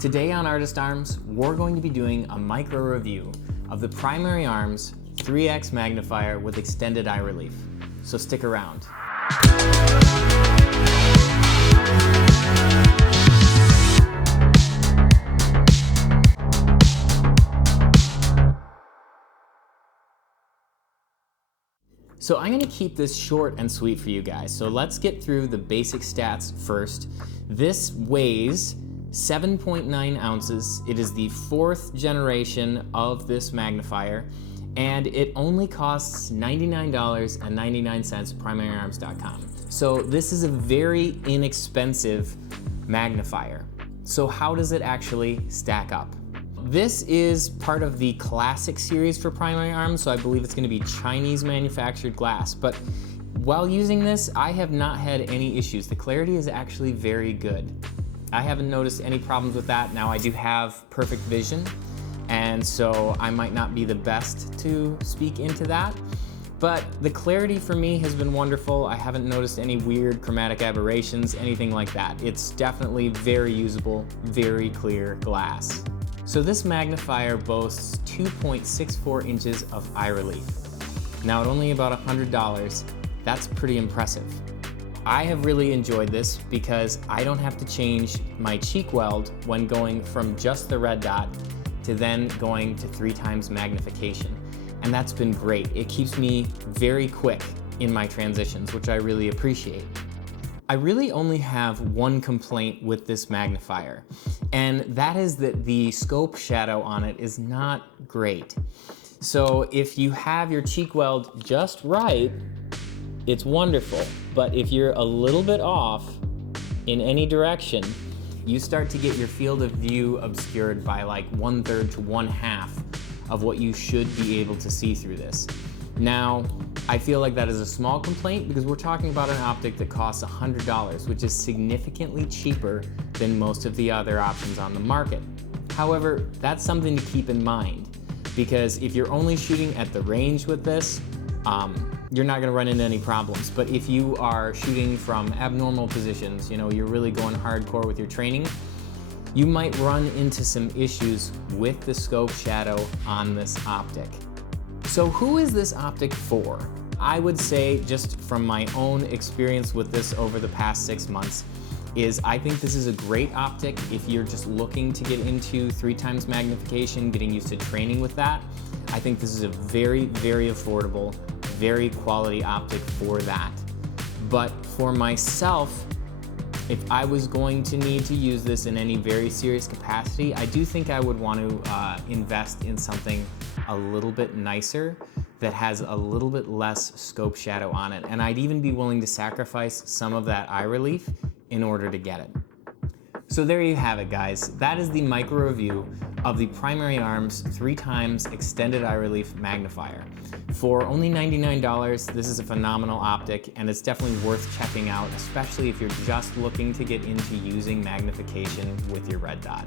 Today on Artist Arms, we're going to be doing a micro review of the Primary Arms 3X Magnifier with extended eye relief. So stick around. So I'm going to keep this short and sweet for you guys. So let's get through the basic stats first. This weighs 7.9 ounces. It is the 4th generation of this magnifier, and it only costs $99.99 at primaryarms.com. So this is a very inexpensive magnifier. So how does it actually stack up? This is part of the classic series for Primary Arms, so I believe it's going to be Chinese manufactured glass. But while using this, I have not had any issues. The clarity is actually very good. I haven't noticed any problems with that. Now I do have perfect vision, and so I might not be the best to speak into that. But the clarity for me has been wonderful. I haven't noticed any weird chromatic aberrations, anything like that. It's definitely very usable, very clear glass. So this magnifier boasts 2.64 inches of eye relief. Now at only about $100, that's pretty impressive. I have really enjoyed this because I don't have to change my cheek weld when going from just the red dot to then going to 3 times magnification. And that's been great. It keeps me very quick in my transitions, which I really appreciate. I really only have one complaint with this magnifier, and that is that the scope shadow on it is not great. So if you have your cheek weld just right, it's wonderful. But if you're a little bit off in any direction, you start to get your field of view obscured by like 1/3 to 1/2 of what you should be able to see through this. Now, I feel like that is a small complaint because we're talking about an optic that costs $100, which is significantly cheaper than most of the other options on the market. However, that's something to keep in mind, because if you're only shooting at the range with this, you're not gonna run into any problems. But if you are shooting from abnormal positions, you're really going hardcore with your training, you might run into some issues with the scope shadow on this optic. So who is this optic for? I would say, just from my own experience with this over the past 6 months, is I think this is a great optic if you're just looking to get into 3 times magnification, getting used to training with that. I think this is a very, very affordable, very quality optic for that. But for myself, if I was going to need to use this in any very serious capacity, I do think I would want to invest in something a little bit nicer that has a little bit less scope shadow on it. And I'd even be willing to sacrifice some of that eye relief in order to get it. So there you have it, guys. That is the micro review of the Primary Arms 3 times extended eye relief magnifier. For only $99, this is a phenomenal optic, and it's definitely worth checking out, especially if you're just looking to get into using magnification with your red dot.